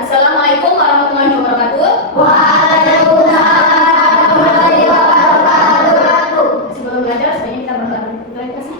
Assalamualaikum warahmatullahi wabarakatuh. Waalaikumsalam warahmatullahi wabarakatuh. Sebelum belajar, sebaiknya kita berdoa. Terima kasih.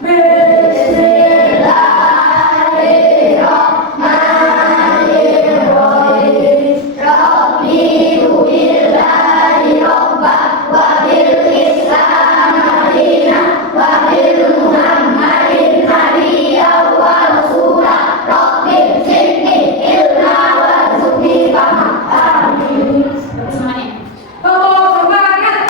Bismillahirrahmanirrahim. Rabbitu billahi robban wa bil islam madinah wa bil muhammadin nabiyyan wa rasulah. Rabbi zidni ilma warzuqni fahma. Amin. Semuanya. Semangat.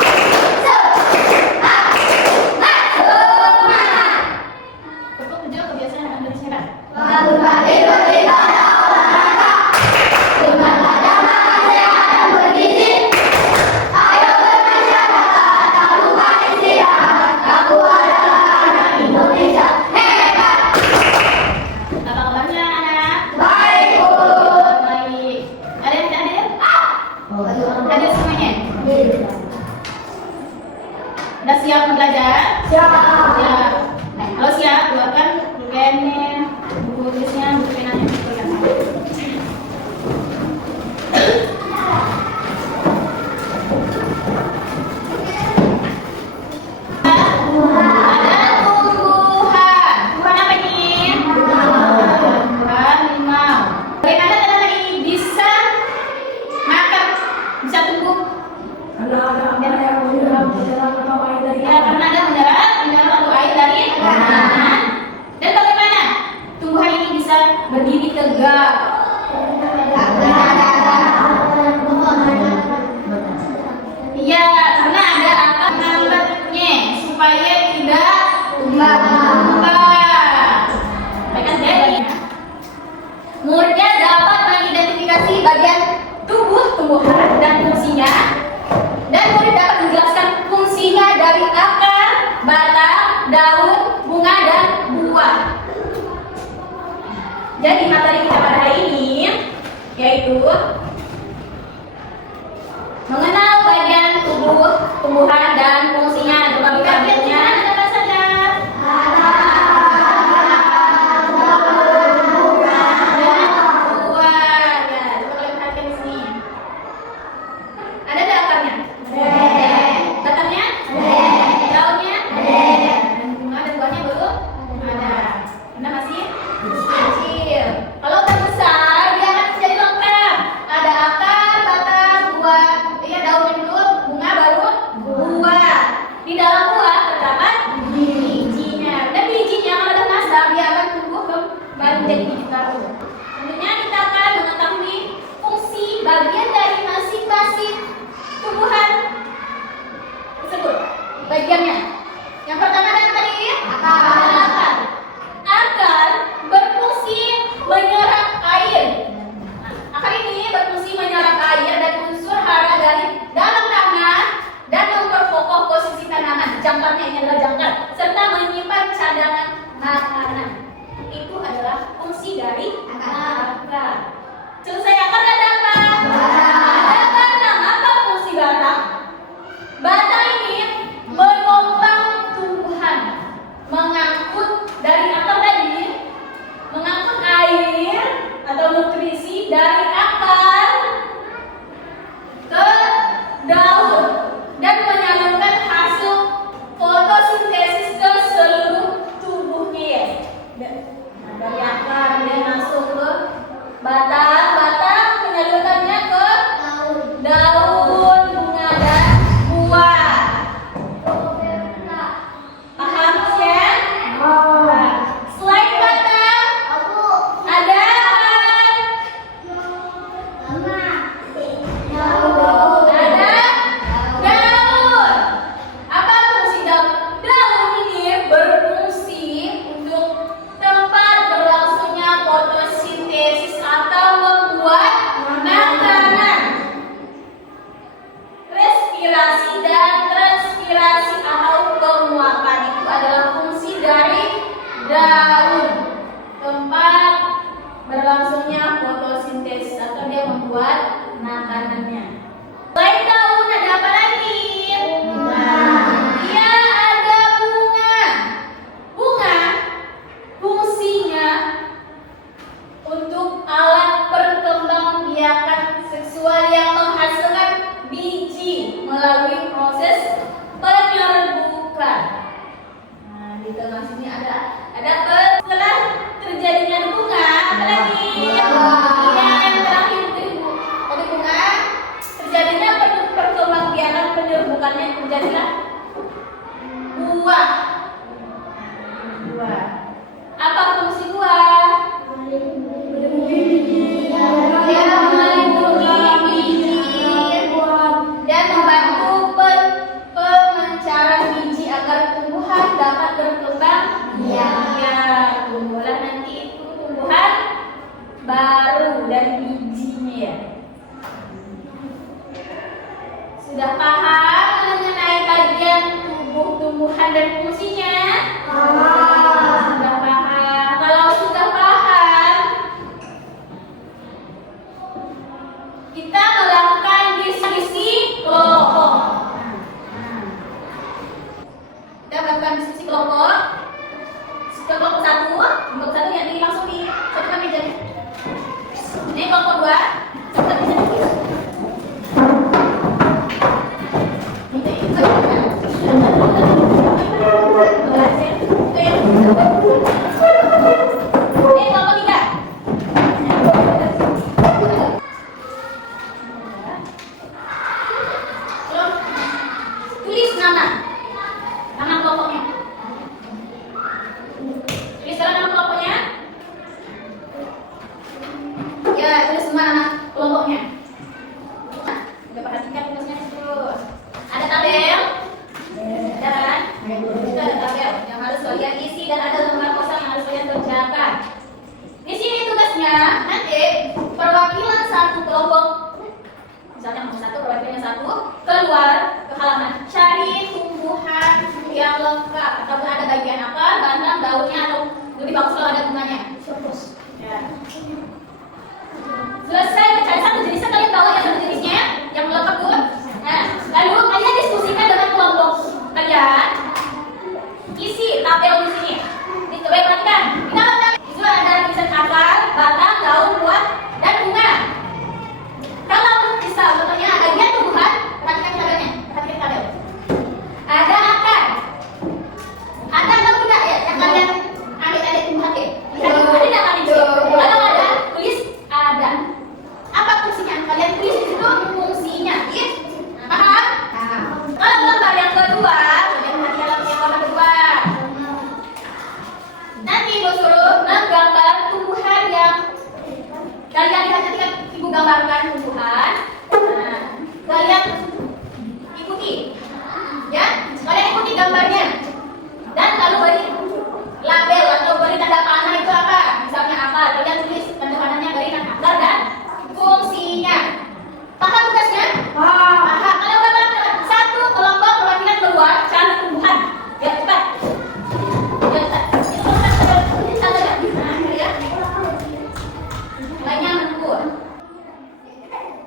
Untuk tujuh kebiasaan yang Anda sehat. Lalu beribadah olahraga dengan ada makan sehat dan bergizi. Ayo bermasyarakat, tak lupa istirahat. Aku adalah anak Indonesia hebat. Apa kabarnya anak? Baik, Bu. Baik. Ada yang tidak hadir? Hadir semuanya. Sudah siap belajar? Siap. Siap. Nah, kalau siap, keluarkan pulpennya, buku tulisnya, buku penanya, keluarkan. Ada tumbuhan. Tumbuhan apa ini? Tumbuhan limau. Bagaimana tanda tadi bisa makan, bisa tumbuh? Ya, karena ada mineral atau air dari tanah. Dan bagaimana tumbuhan ini bisa berdiri tegak? Iya, karena ada atap menghambatnya supaya tidak tumbang. Baikkan dari muridnya dapat mengidentifikasi bagian tubuh tumbuhan dan fungsinya, dan murid dapat menjelaskan fungsinya dari akar, batang, daun, bunga, dan buah. Jadi materi kita pada hari ini yaitu mengenal bagian tubuh tumbuhan dan fungsinya dan pembagiannya. Ada apa saja? Buah. Ya, coba kalian perhatikan di sini. Ada nggak akarnya? Batangnya? Daunnya? Dan bunga dan buahnya belum? Ada. Karena masih kecil. Kalau udah besar, dia akan menjadi lengkap. Ada akar, batang, buah. Iya, daunnya dulu, bunga baru buah. Di dalam buah terdapat bijinya. Dan bijinya kalau udah masak, dia akan tumbuh kembali menjadi biji baru. Selanjutnya kita akan mengetahui fungsi bagian dari masing-masing tumbuhan tersebut. Bagiannya. Yang pertama adalah tadi akar. Akar berfungsi menyerap air. Nah, akar ini berfungsi menyerap air dan unsur hara dari dalam tanah dan memperkokoh posisi tanaman. Jangkarnya ini adalah jangkar serta menyimpan cadangan makanan. Itu adalah fungsi dari akar. Selesai akar ada apa? Ada batang. Apa fungsi batang? Batang ini menopang tumbuhan, mengangkut dari akar tadi, mengangkut air atau nutrisi dari akar ke daun dan menyalurkan hasil fotosintesis ke seluruh tubuhnya. Nah, dari akar dia masuk ke batang, batang menyalurkannya ke daun, bunga, dan buah. Paham ya? Selain batang, ada ada daun. Apa fungsi daun? Daun ini berfungsi untuk tempat berlangsungnya fotosintesis atau membuat makanan. Respirasi dan transpirasi atau penguapan itu adalah fungsi dari daun. Tempat berlangsungnya fotosintesis atau dia membuat makanannya. Selain daun ada apa lagi? Bunga. Dia ada bunga. Bunga fungsinya di sini ada setelah terjadinya bunga, apa lagi? Iya, yang terakhir itu Ibu. Tadi bunga terjadinya perkembangbiakan penumbuhannya terjadilah buah. Buah. Apa fungsi buah? Dan membantu pemencaran biji agar tumbuhan dapat berkembang. Ya, tumbuhlah nanti itu tumbuhan baru dari bijinya ya. Sudah paham mengenai bagian tubuh tumbuhan dan fungsinya? Sudah paham. Kalau sudah paham, kita melakukan diskusi kelompok. Kita melakukan diskusi kelompok. Kelompok satu yang ini langsung di satu meja. Ini kelompok dua, satu meja. Ini kelompok tiga. Tulis nama kelompoknya. Tulis nama kelompoknya. Ya, tulis semua nama kelompoknya. Nah, udah perhatikan tulisnya terus. Ada tabel. Ada kan? Kita ada tabel yang harus kalian isi dan ada lembar kosong yang harus kalian kerjakan. Di sini tugasnya nanti perwakilan satu kelompok. Misalnya nomor satu, perwakilannya satu, keluar ke halaman, cari tumbuhan yang lengkap. Atau ada bagian apa, batang, daunnya, atau lebih bagus kalau ada bunganya. Ya. Selesai mencari satu jenisnya, kalian tahu yang satu jenisnya, yang lengkap tuh. Nah, lalu kalian diskusikan dengan kelompok kalian. Isi tabel di sini. Coba perhatikan. Itu ada tulisan akar, batang, daun, buah, dan bunga. Kalau bisa contohnya bagian tumbuhan, perhatikan tabelnya. Perhatikan tabel. Ada akar. Ada atau tidak ya? Yang kalian adik-adik tumbuhan ya? Ada tidak kalian? Kalau ada, tulis ada. Apa fungsinya? Kalian tulis di situ fungsinya. Ya? Paham? Kalau gambar yang kedua, kalian perhatikan yang gambar kedua. Nanti Ibu suruh menggambar tumbuhan yang kalian lihat ketika Ibu gambarkan tumbuhan. Nah, kalian ikuti, ya. Kalian ikuti gambarnya dan lalu beri label atau beri tanda panah itu apa? Misalnya apa? Kalian tulis tanda panahnya, beri akar dan fungsinya. Paham tugasnya? Paham. Kalau udah paham, satu kelompok perwakilan keluar cari tumbuhan. Ya cepat. Ya cepat. Lainnya menunggu.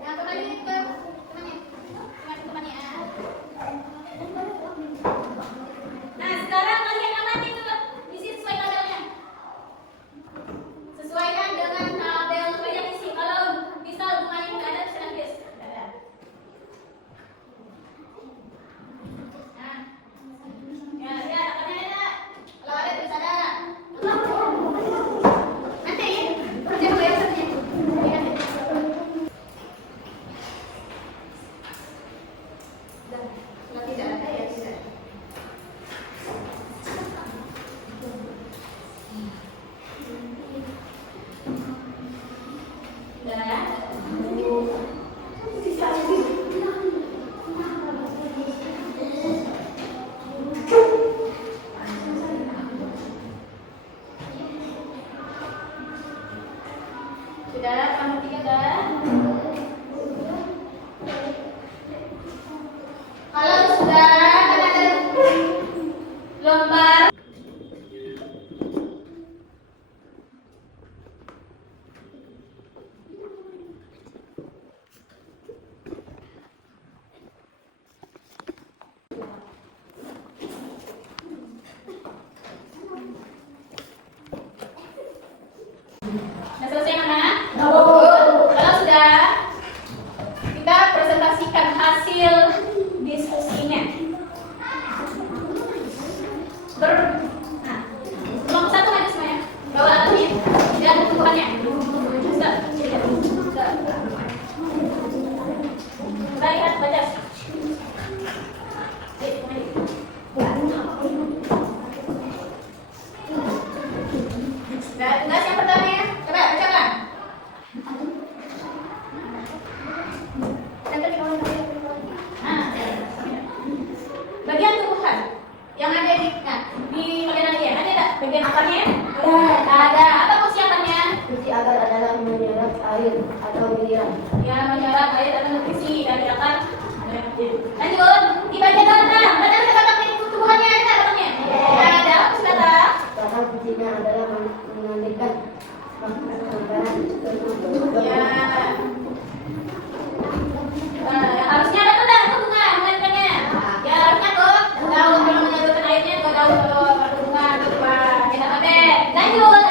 Yang kembali ke temannya. Nah, sekarang kalian amati tuh. Isi sesuai tabelnya. Sesuaikan dengan tabel kalian isi. Kalau misal bunganya nggak ada, silahkan tulis. Nah, ya, akarnya ada. Kalau ada tulis ada. Nanti ya, kerja dulu ya satunya. Kalau tidak ada ya tidak. Sudah, kamu tiga dah. Kalau sudah ada lembar. Nah, selesai mana? Kalau sudah, kita presentasikan hasil diskusinya. Nah, Bagian akarnya? Ada. Apa fungsi akarnya? Fungsi akar adalah menyerap air atau mineral. Ya, menyerap air atau nutrisi dari akar. Lanjut, di bagian batang. Batang ada batangnya, tumbuhannya ada batangnya? Ada. Apa fungsi batang? Batang fungsinya adalah mengalirkan makanan ke tubuh. Ya. Yang harusnya ada tuh bunga mengalirkannya. Ya, harusnya tuh daun kalau menyalurkan airnya ke daun kalau bunga berupa tidak apa. Lanjut.